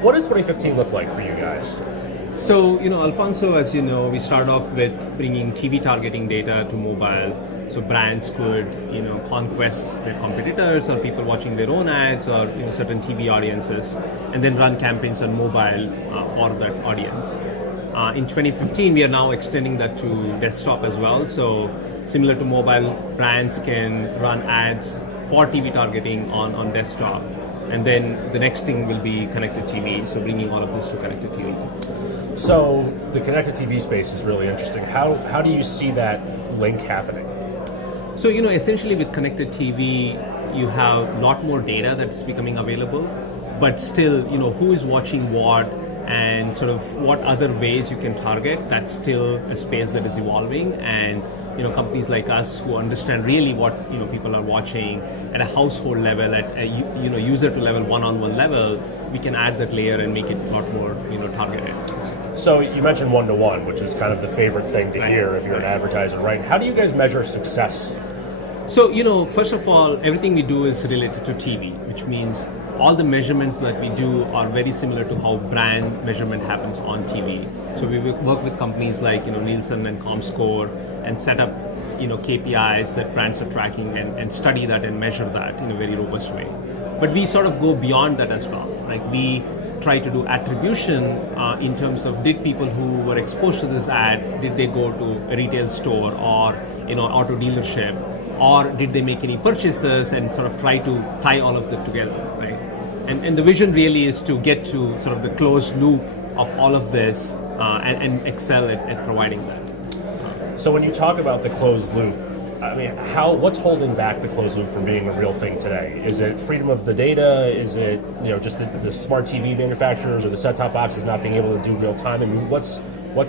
What does 2015 look like for you guys? So, Alfonso, as you know, we start off with bringing TV targeting data to mobile. So brands could, conquest their competitors or people watching their own ads or, certain TV audiences, and then run campaigns on mobile for that audience. In 2015, we are now extending that to desktop as well. So similar to mobile, brands can run ads for TV targeting on desktop. And then the next thing will be connected TV, so bringing all of this to connected TV. So the connected TV space is really interesting. How do you see that link happening? So, essentially with connected TV, you have a lot more data that's becoming available, but still, who is watching what and sort of what other ways you can target, that's still a space that is evolving. And, companies like us who understand really what, people are watching at a household level, at a, user to level, one-on-one level, we can add that layer and make it a lot more, targeted. So you mentioned one-to-one, which is kind of the favorite thing to hear if you're an advertiser, right? How do you guys measure success? So, first of all, everything we do is related to TV, which means all the measurements that we do are very similar to how brand measurement happens on TV. So we work with companies like, Nielsen and ComScore and set up, KPIs that brands are tracking and study that and measure that in a very robust way. But we sort of go beyond that as well. Like we try to do attribution in terms of did people who were exposed to this ad, did they go to a retail store or, auto dealership? Or did they make any purchases, and sort of try to tie all of that together, right? And the vision really is to get to sort of the closed loop of all of this and excel at providing that. So when you talk about the closed loop, I mean, what's holding back the closed loop from being a real thing today? Is it freedom of the data? Is it just the smart TV manufacturers or the set-top boxes not being able to do real time? I mean, what's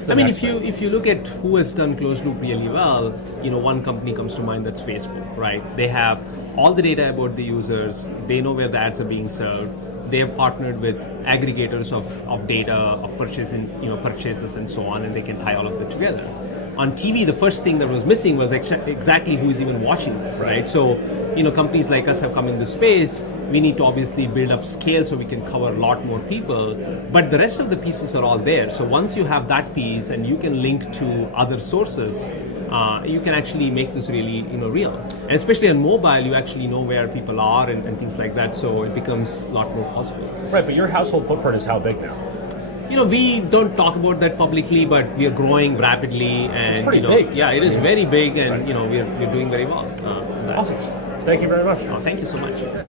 the next thing? If you look at who has done closed loop really well, one company comes to mind, that's Facebook, right? They have all the data about the users. They know where the ads are being served. They have partnered with aggregators of data, of purchases and so on, and they can tie all of that together. On TV, the first thing that was missing was exactly who's even watching this, right? So, companies like us have come in this space. We need to obviously build up scale so we can cover a lot more people, but the rest of the pieces are all there. So once you have that piece and you can link to other sources, you can actually make this really, real. And especially on mobile, you actually know where people are and things like that, so it becomes a lot more possible. Right, but your household footprint is how big now? We don't talk about that publicly, but we are growing rapidly, and it's pretty big. Yeah, it is very big, and we're doing very well. Awesome. Thank you very much. Thank you so much.